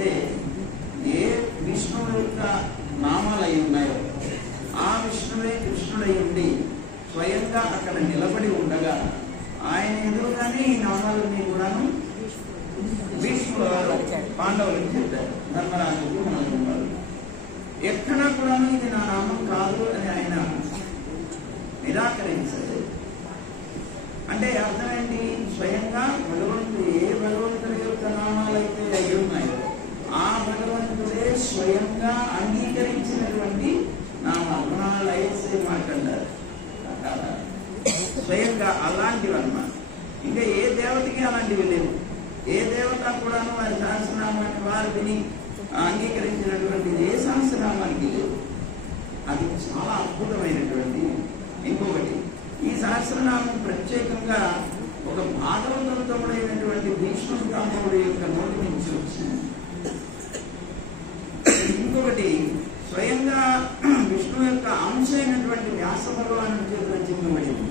అంటే ఏ విష్ణువు యొక్క నామాలు అయి ఉన్నాయో ఆ విష్ణువే కృష్ణుడై ఉండి స్వయంగా అక్కడ నిలబడి ఉండగా ఆయన ఎదురుగానే ఈ నామాలన్నీ కూడాను భీష్ముడు వారు పాండవులకు చెప్పారు, ధర్మరాజుకు మనకు. ఎక్కడా కూడాను ఇది నా నామం కాదు అని ఆయన నిరాకరించలేదు. అంటే అర్థమేంటి? స్వయంగా భగవంతుడు ఏ భగవంతుడి యొక్క నామాలైతే అయి ఉన్నాయో ఆ భగవంతుడే స్వయంగా అంగీకరించినటువంటి నామాలు. నామాలు అయితే మాట్లాడారు స్వయంగా అలాంటివన్నమాట. ఇంకా ఏ దేవతకి అలాంటివి లేవు. ఏ దేవత కూడాను వారి సహస్రనామాన్ని వారు విని అంగీకరించినటువంటి ఏ సహస్రనామానికి లేవు. అది చాలా అద్భుతమైనటువంటి. ఇంకొకటి, ఈ సహస్రనామం ప్రత్యేకంగా ఒక భాగవతమైనటువంటి భీష్ముడి యొక్క నోటి నుంచి వచ్చింది. ఇంకొకటి, స్వయంగా విష్ణువు యొక్క అంశమైనటువంటి వ్యాస భగవాను చేత రచించబడింది.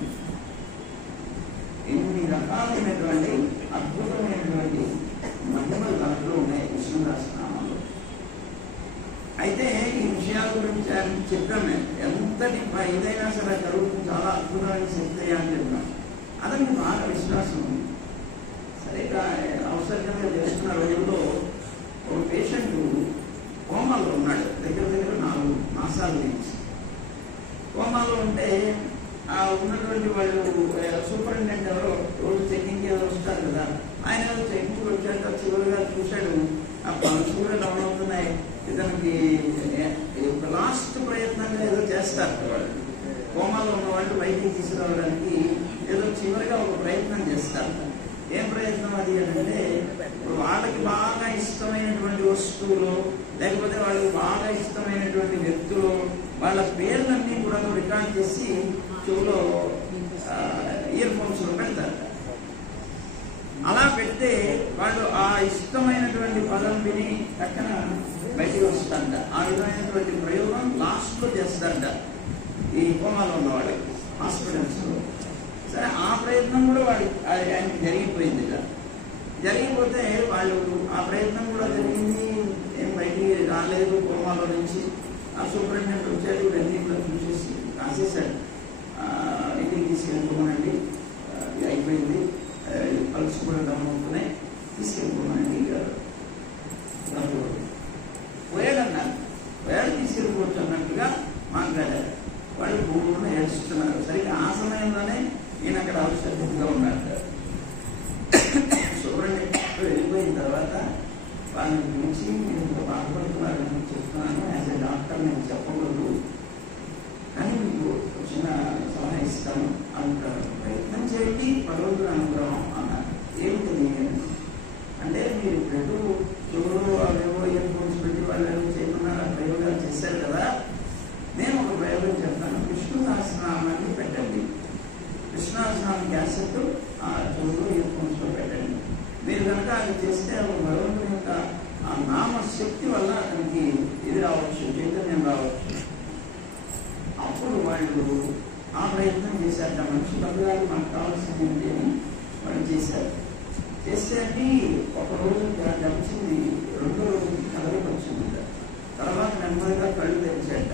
ఇన్ని రకాలైనటువంటి అద్భుతమైనటువంటి మహిమలు దాంట్లో ఉన్నాయి విష్ణు సహస్రనామంలో. అయితే ఈ విషయాల గురించి ఆయన చెప్పాను. ఎంతటి ఏదైనా సరే జరుగుతుంది, చాలా అద్భుతమైన శక్తి అని చెప్పాను. అతనికి బాగా విశ్వాసం ఉంది. సరే, అవసరంగా చేస్తున్న రోజుల్లో ఒక పేషెంట్ కోమాలో ఉన్నాడు. దగ్గర 4 మాసాల నుంచి కోమాలో ఉంటే ఉన్నటువంటి వాళ్ళు సూపరింటెండెంట్ ఎవరో రోజు చెకింగ్ ఎవరు వస్తారు కదా, ఆయన చెకింగ్ వచ్చాక చివరిగా చూశాడు, ఆ షుగర్ డౌన్ అవుతున్నాయి, ఇతనికి లాస్ట్ ప్రయత్నంగా ఏదో చేస్తారు వాళ్ళు. కోమాలో ఉన్న వాళ్ళు బయటికి తీసుకురావడానికి ఏదో చివరిగా ఒక ప్రయత్నం చేస్తారు. ఏం ప్రయత్నం అది అంటే, వాళ్ళకి బాగా ఇష్టమైనటువంటి వస్తువులు లేకపోతే వాళ్ళకి బాగా ఇష్టమైనటువంటి వ్యక్తులు వాళ్ళ పేర్లన్నీ కూడా రికార్డ్ చేసి చెవులో ఇయర్ ఫోన్స్ లో పెడతారు. అలా పెడితే వాళ్ళు ఆ ఇష్టమైనటువంటి పదం విని పక్కన బయటికి వస్తారంట. ఆ విధమైనటువంటి ప్రయోగం లాస్ట్ లో చేస్తారంట ఈ కోమాలో ఉన్న వాళ్ళకి హాస్పిటల్స్ లో. సరే, ఆ ప్రయత్నం కూడా ఆయనకి జరిగిపోయింది. జరిగిపోతే వాళ్ళు ఆ ప్రయత్నం కూడా జరిగింది, ఏం బయటికి రాలేదు కోమాలో నుంచి. ఆ సూపరింటెండెంట్ వచ్చాడు, ఇవన్నీ చూసేసి రాసేసాడు, ఇంటికి తీసుకెళ్ళిపోమనండి, అయిపోయింది, పల్స్ కూడా డౌన్ అవుతున్నాయి, తీసుకెళ్ళిపోమనండి. పోయాడన్నారు, పోయాడు తీసుకెళ్ళిపోవచ్చు అన్నట్టుగా మాట్లాడారు. వాళ్ళు భూములను ఏడుస్తున్నారు. సరిగ్గా ఆ సమయంలోనే ఈయన అక్కడ ఔషధంగా ఉన్నాడు. సూపరింటెండెంట్ వెళ్ళిపోయిన తర్వాత వాళ్ళని పిలిచి, నేను ఇంత బాధపడుతున్నారని చెప్తున్నాను, యాజ్ ఎ డాక్టర్ నేను చెప్పకూడదు, కానీ మీకు చిన్న సలహా ఇస్తాను, అంత ప్రయత్నం చేయండి, భగవంతుడు అనుగ్రహం అన్నారు. ఏమిటి అంటే, మీరు ఇప్పుడు చెవులు అవేవో ఇయర్ ఫోన్స్ పెట్టి వాళ్ళు చేయకున్నారు, ఆ ప్రయోగాలు చేశారు కదా, నేను ఒక ప్రయోగం చెప్తాను, విష్ణు సహస్రనామాన్ని పెట్టండి. విష్ణు సహస్రనామం క్యాసెట్ ఆ చెవులు ఇయర్ ఫోన్స్ లో పెట్టండి. మీరు కనుక అది చేస్తే భగవంతుని యొక్క ఆ నామ శక్తి వల్ల అతనికి ఇది రావచ్చు, చైతన్యం రావచ్చు. అప్పుడు వాళ్ళు ఆ ప్రయత్నం చేశారు. మనుషులు అందరూ మనకు కావాల్సింది ఏంటి అని వాళ్ళు చేశారు. చేస్తే ఒక రోజు గడిచింది, 2వ రోజుకి కదలికి వచ్చింది. తర్వాత నెమ్మదిగా కళ్ళు తెరిచాట.